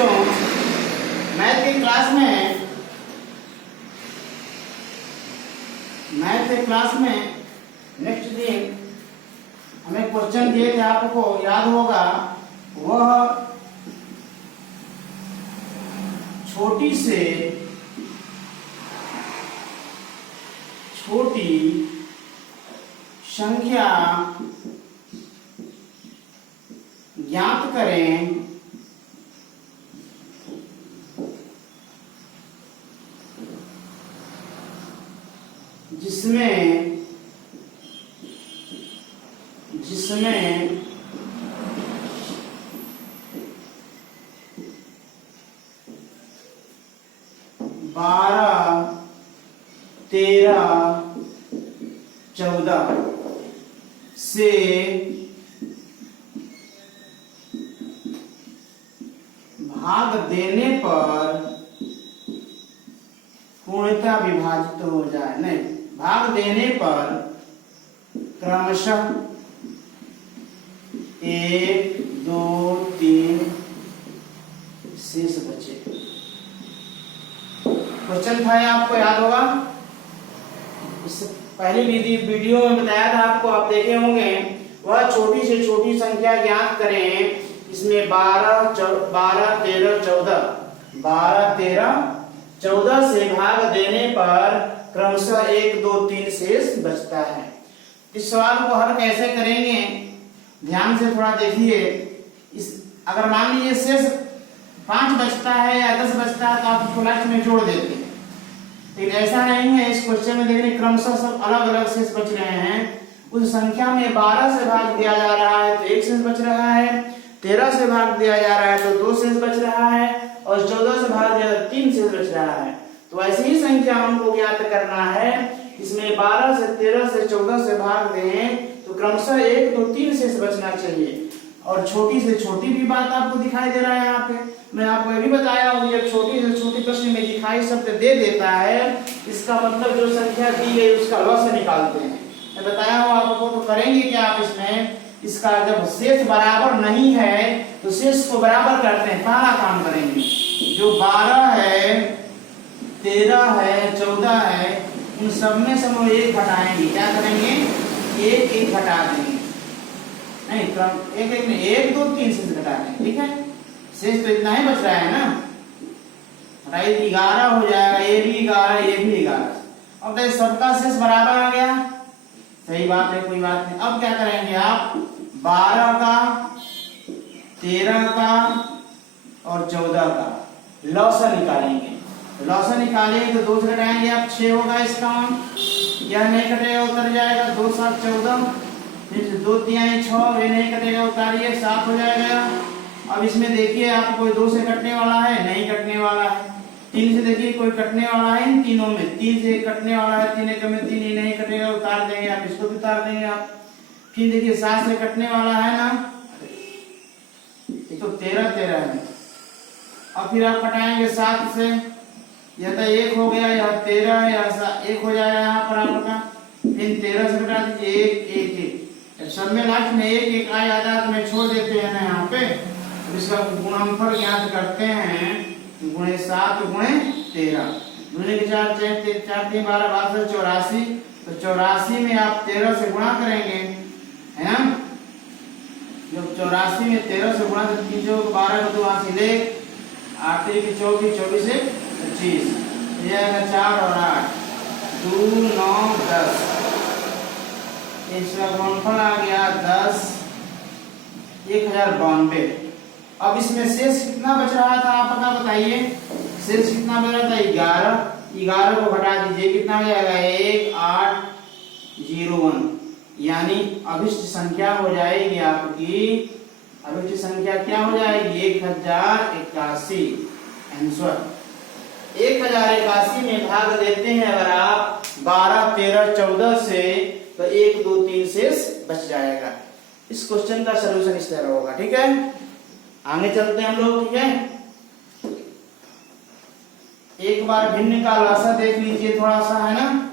बच्चों, मैथ के क्लास में नेक्स्ट दिन हमें क्वेश्चन दिए थे, आपको याद होगा। वह छोटी से छोटी संख्या ज्ञात करें जिसमें 12, 13, 14 से भाग देने पर पूर्णतः विभाजित हो जाए। नहीं, भाग देने पर क्रमशः 1, 2, 3 शेष बचे। क्वेश्चन था, आपको याद होगा। इससे पहली वीडियो में बताया था आपको, आप देखे होंगे। वह छोटी से छोटी संख्या ज्ञात करें इसमें 12, 13, 14 से भाग देने पर क्रमशः 1, 2, 3 शेष बचता है। इस सवाल को हल कैसे करेंगे, ध्यान से थोड़ा देखिए। अगर मान लीजिए शेष 5 बचता है या 10 बचता है तो आप उसको लास्ट में जोड़ देते हैं, लेकिन ऐसा नहीं है। इस क्वेश्चन में देखिए क्रमशः सब अलग अलग शेष बच रहे हैं। उस संख्या में 12 से भाग दिया जा रहा है तो 1 शेष बच रहा है, 13 से भाग दिया जा रहा है तो 2 शेष बच रहा है, और 14 से भाग दिया तो 3 शेष बच रहा है। तो ऐसी ही संख्या हमको ज्ञात करना है। इसमें 12 से 13 से 14 से भाग दें तो क्रमशः 1, 2, 3 शेष बचना चाहिए। और छोटी से छोटी भी बात आपको दिखाई दे रहा है। यहाँ पे मैं आपको ये भी बताया हूँ, जब छोटी से छोटी प्रश्न में दिखाई शब्द दे देता है, इसका मतलब जो संख्या दी गई उसका लॉस निकालते हैं। मैं बताया हूँ आपको। तो करेंगे क्या आप इसमें, इसका जब शेष बराबर नहीं है तो शेष को बराबर करते हैं। पहला काम करेंगे, जो 12 है, 13 है, 14 है, उन सब में से हम 1 घटाएंगे। क्या करेंगे, 1 घटा देंगे। नहीं, तो 1, 2, 3 शेष घटा देंगे। ठीक है, शेष तो इतना ही बच रहा है ना। हटाइए, 11 हो जाएगा। ये भी 11, ये भी 11। अब तो सबका शेष बराबर आ गया। सही बात है, कोई बात नहीं। अब क्या करेंगे आप, 12 का, 13 का और 14 का लॉसा निकालेंगे। लॉसा निकालेंगे तो 2 से घटाएंगे आप, 6 होगा इसका मान। यह नहीं कटेगा, उतर जाएगा। 2, 7, 14, फिर 2, 3, 6, ये नहीं कटेगा, उतारिए, 7 हो जाएगा। अब इसमें देखिए आप, कोई 2 से कटने वाला है, नहीं कटने वाला है। 3 से देखिए कोई कटने वाला है इन तीनों में, 3 से कटने वाला है, 3 एक में 3 ही नहीं कटेगा, उतार देंगे आप, इसको भी उतार देंगे आप। फिर देखिए 7 से कटने वाला है ना, तो 13 है। अब फिर आप कटाएंगे 7 से, यह तो 1 हो गया, यह 13 है, यह 1 हो जाएगा यहाँ पर आपका। फिर 13 से घटा दीजिए 1, 1। सब में लास्ट में 1, 1 आ जाता है तो मैं छोड़ देते हैं ना यहाँ पे। इसका गुणनफल ज्ञात करते हैं, गुणे 7 गुणे 13, दूनी के 4, 4, 3, 12, 12, 84। तो 84 में आप 13 से गुणा करेंगे, है ना। जब 84 में 13 से गुणा, तो 3 चौक 12 को 2 हाथ ले, 8 की 24, 24 से 25, ये आएगा 4 और 8, 2, 9, 10। इसका गुणनफल आ गया 10, 1092। अब इसमें शेष कितना बच रहा था, आप पता बताइए। शेष कितना बच रहा था, 11 को घटा दीजिए, कितना हो जाएगा, 1801। यानी अभिष्ट संख्या हो जाएगी आपकी, अभिष्ट संख्या क्या हो जाएगी, 1081। आंसर 1081 में भाग देते हैं अगर आप 12, 13, 14 से, तो 1, 2, 3 शेष बच जाएगा। इस क्वेश्चन का सलूशन इस तरह होगा। ठीक है, आगे चलते हैं हम लोग। ठीक है, एक बार भिन्न का लासा देख लीजिए, थोड़ा सा, है ना।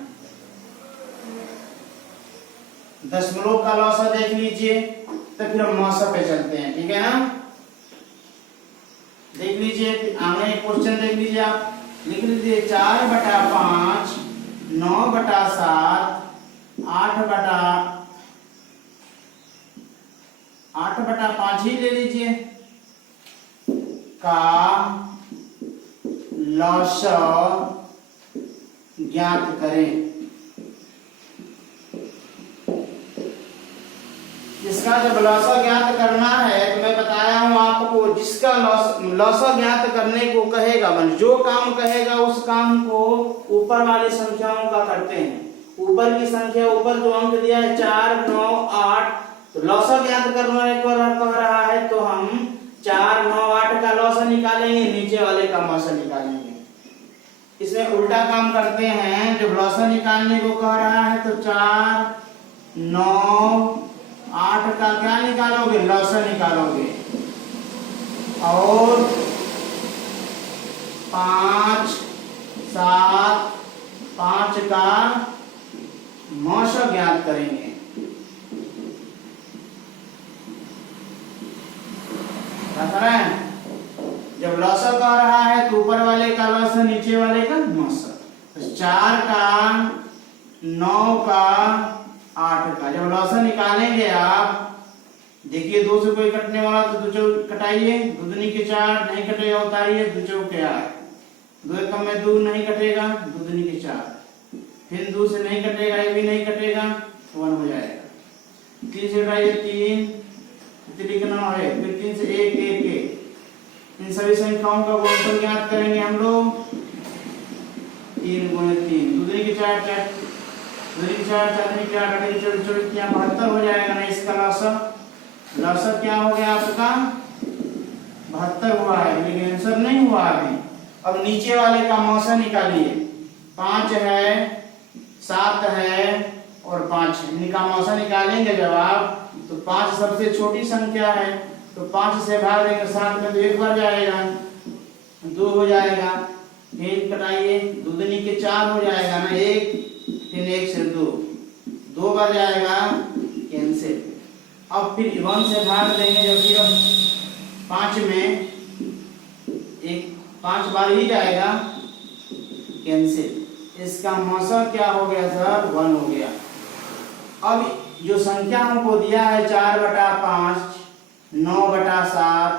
दशमलव का लौसा देख लीजिए, तो फिर हम मौसा पे चलते हैं। ठीक है ना, देख लीजिए आगे क्वेश्चन देख लीजिए, आप लिख लीजिए 4/5 9/7 8/5 ही ले लीजिए का लॉग ज्ञात करें। इसका जब लॉसा ज्ञात करना है तो मैं बताया हूं आपको, जिसका लॉसा ज्ञात करने को कहेगा, मान जो काम कहेगा उस काम को ऊपर वाली संख्याओं का करते हैं। ऊपर की संख्या, ऊपर जो अंक दिया है 4 9 8, तो लॉसा ज्ञात करने को कह रहा है तो हम 4 9 8 का लॉसा निकालेंगे, नीचे वाले का मौसा निकालेंगे। इसमें उल्टा काम करते हैं, जब लॉसा निकालने को कह रहा है तो 4 9 8 का क्या निकालोगे, लॉसा निकालोगे, और 5 7 5 का मौसा ज्ञात करेंगे। जब लॉसा कह रहा है तो ऊपर वाले का लॉसा, नीचे वाले का मौसा। तो 4 का 9 का 8 का जब लॉसा निकालेंगे आप, देखिए 2 से कोई कटने वाला तो 2 चौक कटाइए, 2 दूनी के 4 नहीं कटेगा, उतारिए 2 चौक के 8, 2 एकम में 2 नहीं कटेगा, 2 दूनी के 4, फिर 2 से नहीं कटेगा, ये भी नहीं कटेगा, 1 हो जाएगा। 3 से उठाइए 3, लिखना है, फिर 3 से 1 1 1, इन सभी संख्याओं का गुणनफल ज्ञात करेंगे हम लोग। 3 गुणे 3, 2 दूनी के 4 4, 2 दूनी के 4 4 दूनी के 8 8 24 24 72 हो जाएगा ना। इसका लॉसा क्या हो गया आपका, 72 हुआ है, लेकिन आंसर नहीं हुआ अभी। अब नीचे वाले का मौसा निकालिए, 5 है 7 है और 5 है, इनका मौसा निकालेंगे जब आप, तो 5 सबसे छोटी संख्या है, तो 5 से भाग देंगे 7 में तो 1 बार जाएगा, 2 हो जाएगा, फिर कटाइए 2 दूनी के 4 हो जाएगा ना, 1 फिर 1 से 2 बार जाएगा, कैंसिल। अब फिर 1 से भाग देंगे, जब फिर 5 में 5 बार ही जाएगा, कैंसिल। इसका मौसा क्या हो गया सर, 1 हो गया। अब जो संख्या हमको दिया है 4/5 9/7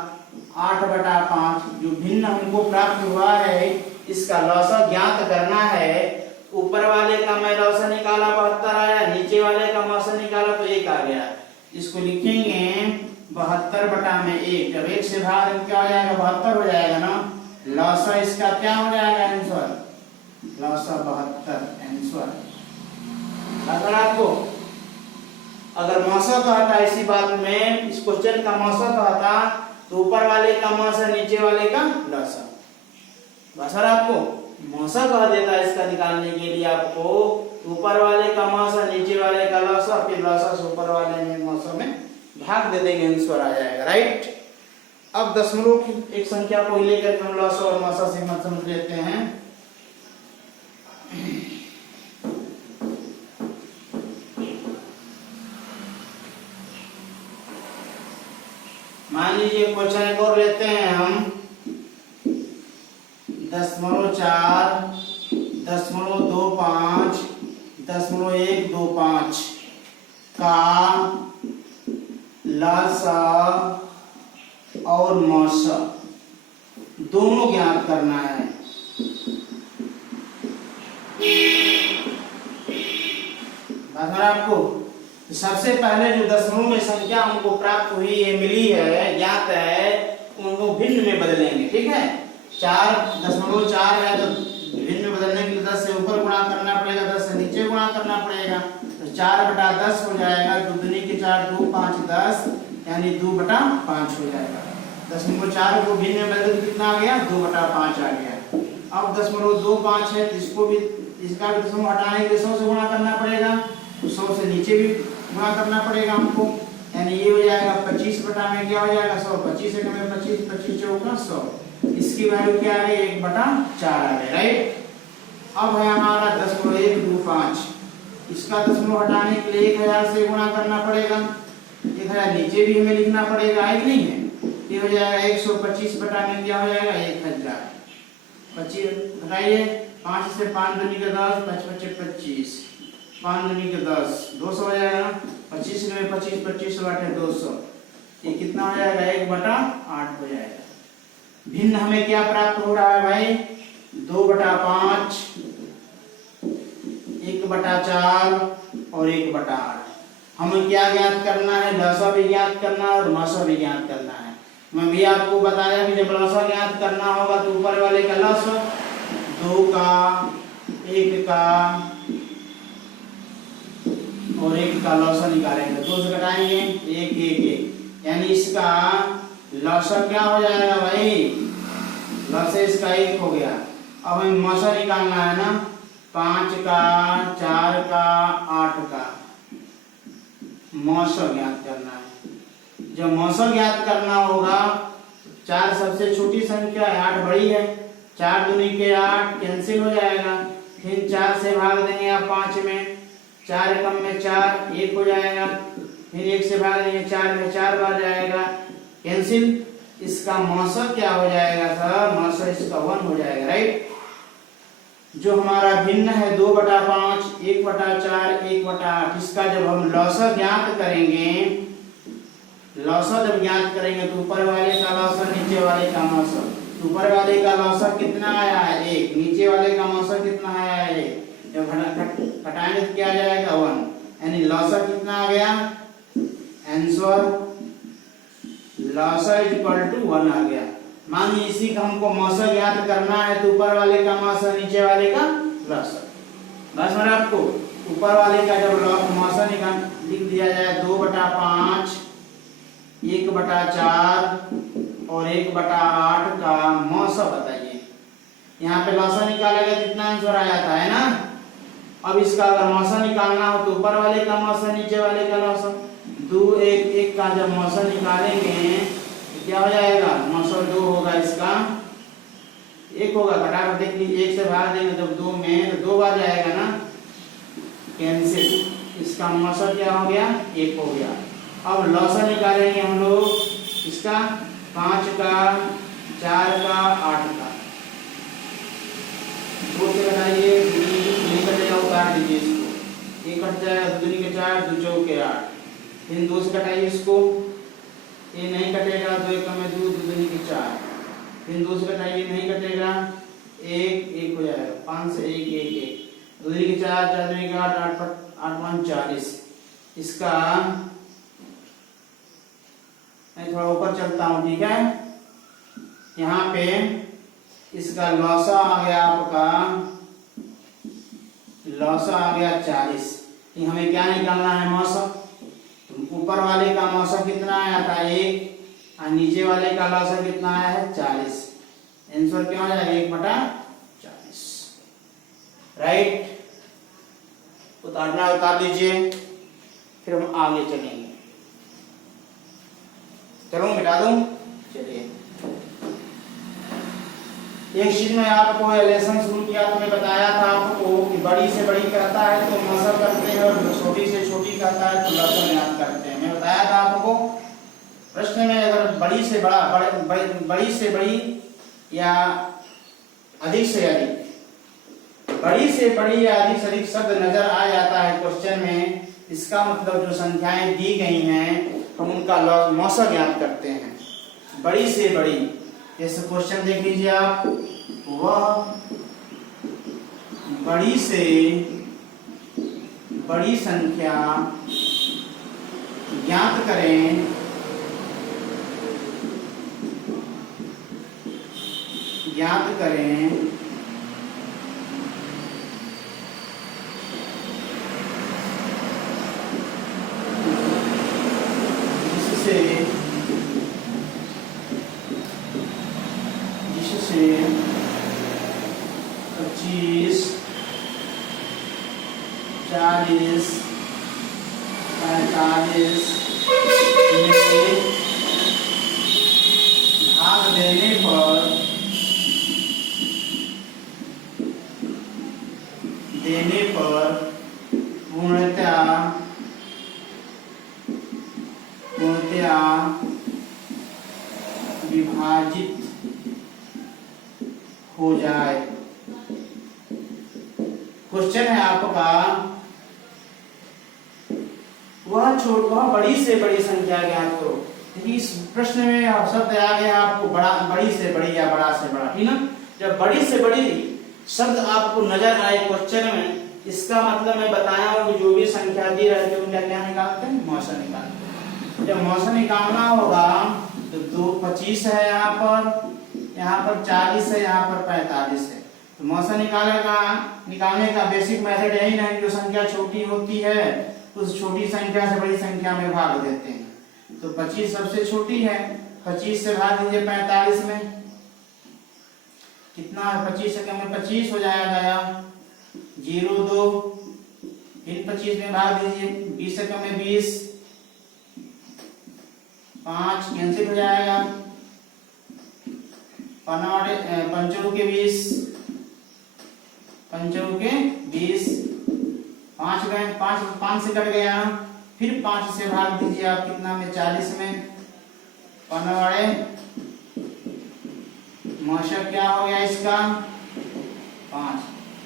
8/5, जो भिन्न हमको प्राप्त हुआ है, इसका लॉसा ज्ञात करना है। ऊपर वाले का मैं लॉसा निकाला 72 आया, नीचे वाले का मौसा निकाला तो 1 आ गया। इसको लिखेंगे 72/1, जब 1 से भाग क्या हो जाएगा, 72 हो जाएगा ना। लॉसा इसका क्या हो जाएगा, आंसर लॉसा 72 आंसर। अगर आपको अगर मौसा कहता इसी बात में, इस क्वेश्चन का मौसा कहता तो ऊपर वाले का मौसा, नीचे वाले का लॉसा। सर आपको मौसा कह देता है इसका निकालने के लिए, आपको ऊपर वाले का मौसा, नीचे वाले का लॉसा, फिर लॉसा से ऊपर वाले में मौसा में भाग दे देंगे, आंसर आ जाएगा, राइट। अब दशमलव की एक संख्या को लेकर हम लॉसा और मौसा से समझ लेते हैं। मान लीजिए क्वेश्चन एक और लेते हैं हम, 0.4 0.25 0.125 का लॉसा और मौसा दोनों ज्ञात करना है। आपको सबसे पहले जो दशमलव में संख्या हमको प्राप्त हुई है, मिली है, ज्ञात है, उनको भिन्न में बदलेंगे, ठीक है। 4.4 है तो भिन्न में बदलने के लिए 10 से ऊपर गुणा करना पड़ेगा, 10 से नीचे गुणा करना पड़ेगा, तो 4/10 हो जाएगा। 2 दूनी के 4 2 5 10, यानी 2/5 हो जाएगा। 0.4 को भिन्न में बदल कितना आ गया, 2/5 आ गया। अब 0.25 है, इसको भी, इसका भी दशमलव हटाने के लिए 100 से गुणा करना पड़ेगा, तो 100 से नीचे भी गुणा करना पड़ेगा हमको, यानी ये हो जाएगा 25 बटा में क्या हो जाएगा 100, 25 से कम 25, 25 चौका 100, इसकी वैल्यू क्या आ गई 1/4 आ गई, राइट। अब है हमारा 10.125, इसका दशमलव हटाने के लिए 1000 से गुणा करना पड़ेगा, 1000 नीचे भी हमें लिखना पड़ेगा, है कि नहीं है। ये हो जाएगा 125 बटा में क्या हो जाएगा 1000। 25 घटाइए, 5 से 5 दूनी के 10, 5 पच्चे 25, 5 दूनी के 10, 200 हो जाएगा ना। 25 में 25, 25 बाटे 200, ये कितना हो जाएगा 1/8 हो जाएगा। भिन्न हमें क्या प्राप्त हो रहा है भाई 2/5, 1/4 और 1/8। हमें क्या ज्ञात करना है, लसा भी ज्ञात करना है और मसा भी ज्ञात करना है। मैं भी आपको बताया कि जब लसा ज्ञात करना होगा तो ऊपर वाले का लसा 2 का, 1 का और 1 का लसा निकालेंगे, 2 से घटाएंगे 1 1 1, यानी इसका लसा क्या हो जाएगा भाई, लसा इसका 1 हो गया। अब हमें मसा निकालना है ना, 5 का, 4 का, 8 का मौसा ज्ञात करना है। जब मौसा ज्ञात करना होगा, 4 सबसे छोटी संख्या है, 8 बड़ी है, 4 दूनी के 8 कैंसिल हो जाएगा, फिर 4 से भाग देंगे आप 5 में, 4 एकम में 4 1 हो जाएगा, फिर 1 से भाग देंगे 4 में 4 बार जाएगा कैंसिल। इसका मौसा क्या हो जाएगा सर, मौसा इसका 1 हो जाएगा, राइट। जो हमारा भिन्न है 2/5, 1/4, 1/8, इसका जब हम लौसा ज्ञात करेंगे, लौसा जब ज्ञात करेंगे तो ऊपर वाले का लौसा नीचे वाले का मौसा, ऊपर वाले का लौसा कितना आया है 1, नीचे वाले का मौसा कितना आया है 1, जब घटाएंगे तो क्या आ जाएगा 1, यानी लौसा कितना आ गया, आंसर लौसा = 1 आ गया। मानिए इसी का हमको मौसा ज्ञात करना है तो ऊपर वाले का मौसा नीचे वाले का लौसा। बस मेरा आपको ऊपर वाले का जब मौसा निकाल लिख दिया जाए 2/5, 1/4 और 1/8 का मौसा बताइए। यहाँ पे लौसा निकालेगा कितना आंसर आया था, है ना। अब इसका अगर मौसा निकालना हो तो ऊपर वाले का मौसा नीचे वाले का लौसा, 2 1 1 का जब मौसा निकालेंगे क्या हो जाएगा, मौसा 2 होगा, इसका 1 होगा, घटा कर देख लीजिए 1 से भाग देंगे जब 2 में तो 2 बार जाएगा ना कैंसिल। इसका मौसा क्या हो गया 1 हो गया। अब लौसा निकालेंगे हम लोग इसका 5 का, 4 का, 8 का, 2 से घटाइए, नहीं कटेगा उतार दीजिए इसको, 1 कट जाएगा, 2 दूनी के 4, 2 चौके 8, फिर 2 से घटाइए इसको, ये नहीं कटेगा, 2 एकम में 2, 2 दूनी के 4, फिर 2 से घटाइए नहीं कटेगा, 1 1 हो जाएगा, 5 से 1 1 1, 2 दूनी के 4, 4 दूनी के 8, 8 5 40। इसका मैं थोड़ा ऊपर चलता हूँ, ठीक है। यहाँ पे इसका लौसा आ गया आपका, लौसा आ गया 40। हमें क्या निकालना है मौसा, ऊपर वाले का मौसा कितना आया था 1 और नीचे वाले का लौसा कितना आया है 40। आंसर क्या हो जाएगा 1/40, राइट। उतार लीजिए, फिर हम आगे चलेंगे। चलो मिटा दूं, चलिए। एक चीज में आपको लेसन शुरू किया तो मैं बताया था आपको कि बड़ी से बड़ी करता है तो मौसा करते हैं और छोटी से छोटी करता है तो लौसा ज्ञात करते हैं। मैं बताया था आपको प्रश्न में अगर बड़ी से बड़ा, बड़ी से बड़ी या अधिक से अधिक, बड़ी से बड़ी या अधिक से अधिक शब्द नजर आ जाता है क्वेश्चन में, इसका मतलब जो संख्याएं दी गई हैं हम उनका मौसा ज्ञात करते हैं। बड़ी से बड़ी, जैसे क्वेश्चन देख लीजिए आप, वह बड़ी से बड़ी संख्या ज्ञात करें जिससे 25, 40, 45 में भाग देने पर पूर्णतया हो जाए। क्वेश्चन है आपका, वह बड़ी से बड़ी संख्या ज्ञात करो। इस प्रश्न में शब्द आ गया आपको बड़ी से बड़ी या बड़ा से बड़ा, ठीक ना। जब बड़ी से बड़ी शब्द आपको नजर आए क्वेश्चन में, इसका मतलब मैं बताया हूं कि जो भी संख्या दी रहती है उनका क्या निकालते हैं, मौसा निकालते हैं। जब मौसा निकालना होगा तो 25 है, यहाँ पर 40 है, यहाँ पर 45 है। तो मौसा निकालने का बेसिक मेथड यही ना, जो संख्या छोटी होती है उस छोटी संख्या से बड़ी संख्या में भाग देते हैं। तो 25 सबसे छोटी है, 25 से भाग दीजिए 45 में, कितना है 25 से कम में 25 हो जाएगा, 0 2, फिर 25 में भाग दीजिए, 20 से कम में 20, 5 कैंसिल हो जाएगा, 5 के 20, 5 के 20, 5 से कट गया, फिर 5 से भाग दीजिए आप कितना में 40 में, 5 मौशा क्या हो गया इसका 5।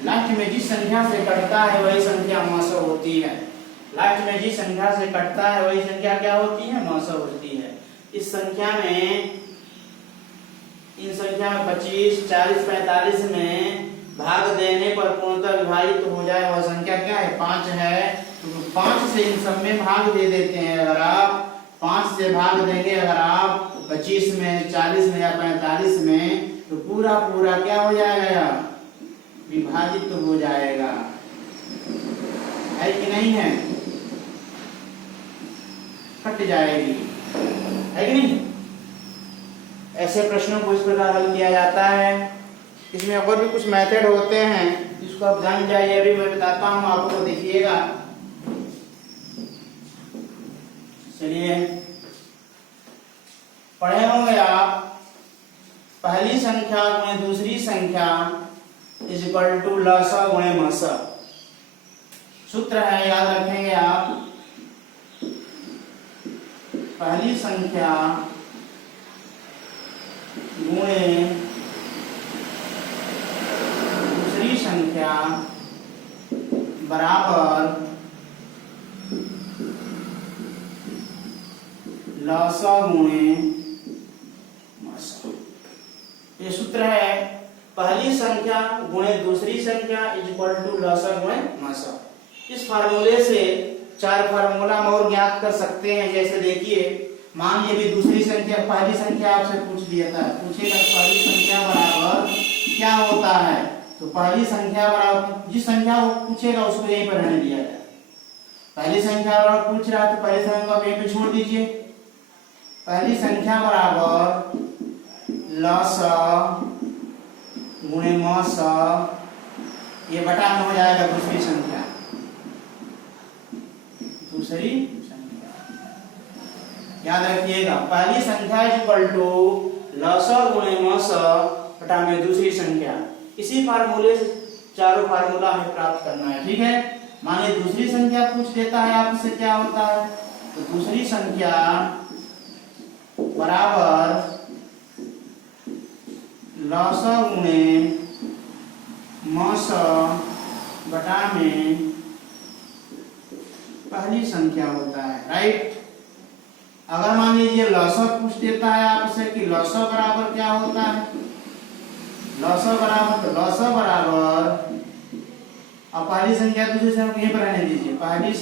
लास्ट में जिस संख्या से कटता है वही संख्या मौसा होती है। लास्ट में जिस संख्या से कटता है वही संख्या क्या होती है, मौसा होती है। इस संख्या में, इन संख्या में 25, 40, 45 में भाग देने पर पूर्णतः विभाजित हो जाए वह संख्या क्या है, 5 है। तो 5 से इन सब में भाग दे देते हैं। अगर आप 5 से भाग देंगे अगर आप 25 में, 40 में या 45 में, तो पूरा क्या हो जाएगा, विभाजित तो हो जाएगा, है कि नहीं है, कट जाएगी, है कि नहीं। ऐसे प्रश्नों को इस प्रकार हल किया जाता है। इसमें और भी कुछ मेथड होते हैं जिसको आप जान जाइए, अभी मैं बताता हूं आपको, देखिएगा। चलिए पढ़े होंगे आप, पहली संख्या गुणे दूसरी संख्या इज इक्वल टू लसा गुणे मसा। सूत्र है, याद रखेंगे आप, पहली संख्या गुणे दूसरी संख्या बराबर लसा गुणे मसा। ये सूत्र है, पहली संख्या गुणे दूसरी संख्या इज इक्वल टू लसा गुणे मसा। इस फार्मूले से 4 फार्मूला हम और ज्ञात कर सकते हैं। जैसे देखिए, मान लीजिए भी दूसरी संख्या, पहली संख्या आपसे पूछ दिया था, पूछेगा पहली संख्या बराबर क्या होता है, तो पहली संख्या बराबर जिस संख्या वो पूछेगा उसको यहीं पर रहने दिया जाए। पहली संख्या बराबर पूछ रहा है तो पहली संख्या को यहीं पे छोड़ दीजिए। पहली संख्या बराबर लसा गुणे मसा, ये बटा में हो जाएगा दूसरी संख्या, दूसरी संख्या याद रखिएगा। पहली संख्या इज इक्वल टू लसा गुणे मसा बटा में दूसरी संख्या। इसी फार्मूले से चारों फार्मूला हमें प्राप्त करना है, ठीक है। मानिए दूसरी संख्या पूछ देता है आपसे, क्या होता है, तो दूसरी संख्या बराबर लसा गुणे मसा बटा में पहली संख्या होता है, राइट। अगर मान लीजिए लसा पूछ देता है आपसे कि लसा बराबर क्या होता है, लसा बराबर, तो लसा बराबर, अब पहली संख्या दूसरी संख्या यहीं पर रहने दीजिए। पहली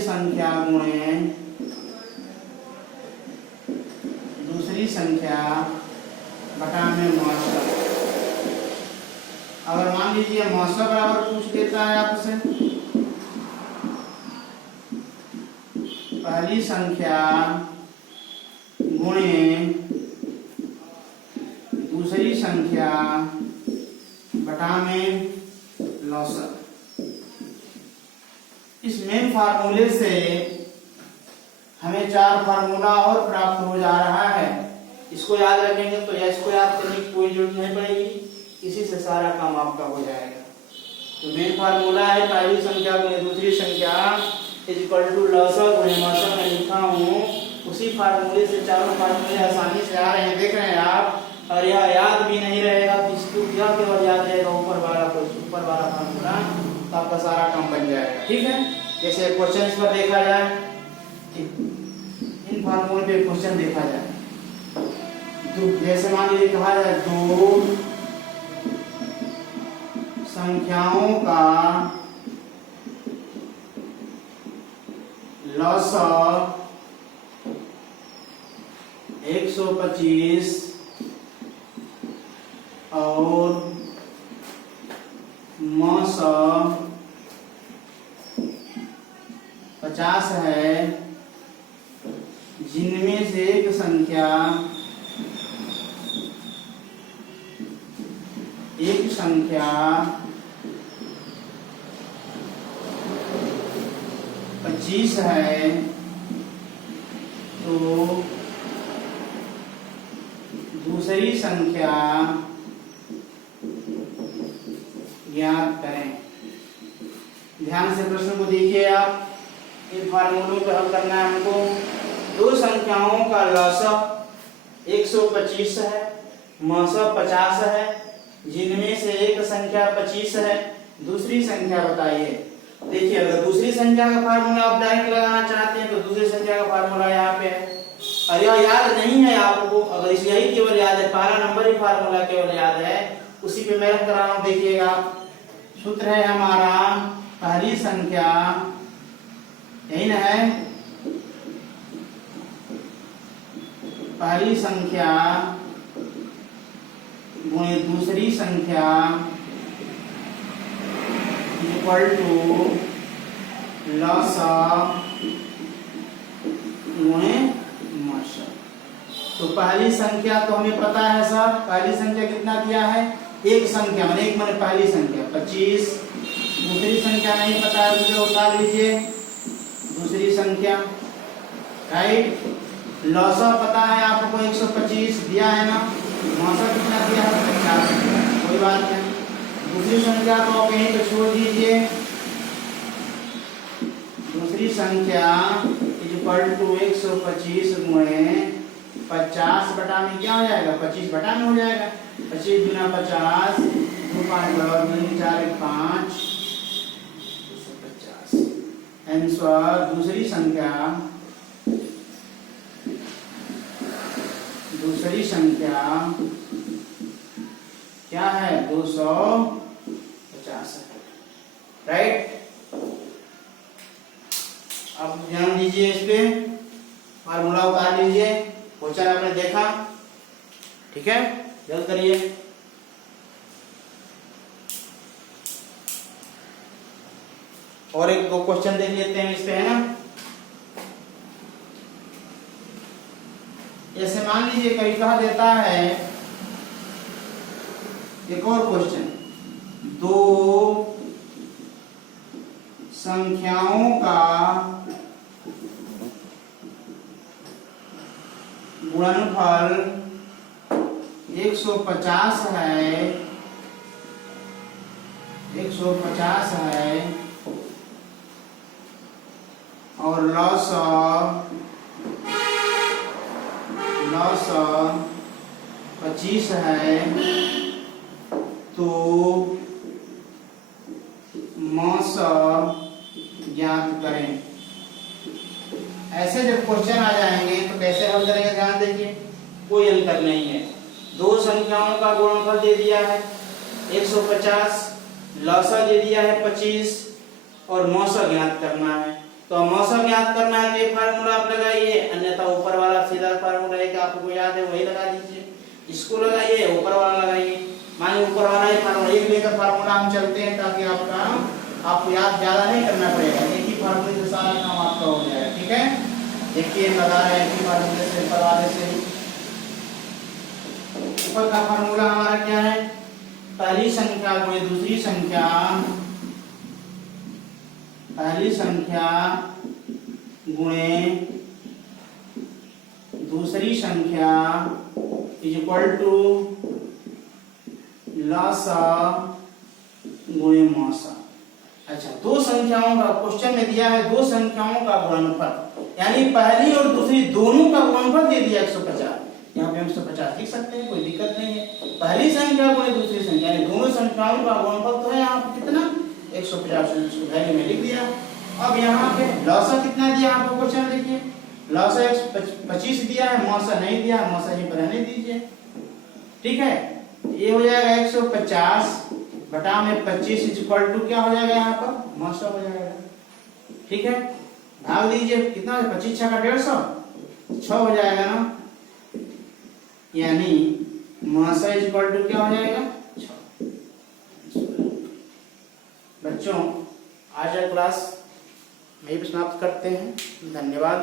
संख्या गुणे दूसरी संख्या बटा में मौसा। अगर मान लीजिए मौसा बराबर पूछ देता है आपसे, पहली संख्या गुणे दूसरी संख्या बटा में लौसक। इस मेन फार्मूले से हमें 4 फार्मूला और प्राप्त हो जा रहा है। इसको याद रखेंगे तो इसको याद करने की कोई जरूरत नहीं पड़ेगी, इसी से सारा काम आपका हो जाएगा। तो मेन फार्मूला है पहली संख्या गुणे दूसरी संख्या इज इक्वल टू लौसक गुणे मौसक में लिखा हूँ उसी फार्मूले से चारों फार्मूले आसानी से आ रहे हैं, देख रहे हैं आप। और यह याद भी नहीं रहेगा, किसको क्या केवल याद रहेगा ऊपर वाला फार्मूला, तो आपका सारा काम बन जाएगा। ठीक है, जैसे क्वेश्चन इस पर देखा जाए, इन फार्मूले पे क्वेश्चन देखा जाए तो जैसे मान लीजिए कहा जाए दो संख्याओं का लसाअ 125 और मसाअ 50 है, जिनमें से एक संख्या 25 है, तो दूसरी संख्या ज्ञात करें। ध्यान से प्रश्न को देखिए आप, इन फार्मूलों को हल करना है हमको। दो संख्याओं का लसाअ 125 है, मसाअ 50 है, जिनमें से एक संख्या 25 है, दूसरी संख्या बताइए। देखिए, अगर दूसरी संख्या का फार्मूला आप डायरेक्ट लगाना चाहते हैं तो दूसरी संख्या का फार्मूला यहाँ पे है, और यह याद नहीं है आपको, अगर इस यही केवल याद है, पहला नंबर ही फार्मूला केवल याद है, उसी पे मेहनत कर रहा हूँ। देखिएगा, सूत्र है हमारा पहली संख्या, यही ना है, पहली संख्या गुणे दूसरी संख्या इक्वल टू लसाअ गुणे मसाअ। तो पहली संख्या तो हमें पता है सर, पहली संख्या कितना दिया है, एक संख्या माने एक माने पहली संख्या 25, दूसरी संख्या नहीं पता है तो उतार लीजिए दूसरी संख्या, राइट। लसाअ पता है आपको 125 दिया है ना, मसाअ कितना दिया है 50, कोई बात नहीं। दूसरी संख्या को आप यहीं पे छोड़ दीजिए, दूसरी संख्या इक्वल टू 125 गुणे 50 बटा में क्या हो जाएगा, 25 बटा में हो जाएगा, 25 गुना 50, 2 5 और 2 4 5 150। आंसर दूसरी संख्या क्या है, 250 है, राइट। अब ध्यान दीजिए, इस पे फार्मूला उतार लीजिए, क्वेश्चन आपने देखा, ठीक है, जल्द करिए। और एक दो क्वेश्चन देख लेते हैं इस पे, है ना। जैसे मान लीजिए कभी कहा देता है, एक और क्वेश्चन, दो संख्याओं का गुणनफल 150 है, 150 है, और लसाअ 25 है, तो मसाअ ज्ञात करें। ऐसे जब क्वेश्चन आ जाएंगे तो कैसे हल करेंगे, ध्यान देखिए, कोई अंतर नहीं है। दो संख्याओं का गुणनफल दे दिया है 150, लसाअ दे दिया है 25, और मसाअ ज्ञात करना है। तो मसाअ ज्ञात करना है तो ये फार्मूला आप लगाइए, अन्यथा ऊपर वाला सीधा फार्मूला है कि आपको याद है वही लगा दीजिए, इसको लगाइए, ऊपर वाला लगाइए। मानिए ऊपर वाला ही फार्मूला, एक लेकर फार्मूला हम चलते हैं ताकि आपको याद ज्यादा नहीं करना पड़ेगा, एक ही फार्मूले से सारा काम आपका हो जाएगा, ठीक है। देखिए लगा रहे हैं कि फार्मूले से ऊपर वाले से, ऊपर का फार्मूला हमारा क्या है, पहली संख्या गुणे दूसरी संख्या, पहली संख्या गुणे दूसरी संख्या इक्वल टू लसाअ गुणे मसाअ। अच्छा, दो संख्याओं का क्वेश्चन में दिया है, दो संख्याओं का गुणनफल यानी पहली और दूसरी दोनों का गुणनफल दे दिया 150। यहाँ पे हम 150 लिख सकते हैं, कोई दिक्कत नहीं है। पहली संख्या गुणे दूसरी संख्या, यानी दोनों संख्याओं का गुणनफल तो है यहाँ पे कितना 150, इसको वैल्यू में लिख दिया। अब यहाँ पे लौसा कितना दिया आपको क्वेश्चन देखिए, लौसा 25 दिया है, मौसा नहीं दिया, मौसा ही रहने दीजिए। ठीक है, ये हो जाएगा 150 बटा में 25 इक्वल टू क्या हो जाएगा यहाँ पर मौसा हो जाएगा। ठीक है, भाग दीजिए, कितना 25 का 150 6 हो जाएगा ना, यानी मौसा इक्वल टू क्या हो जाएगा 6। बच्चों आज का क्लास यहीं पर समाप्त करते हैं, धन्यवाद।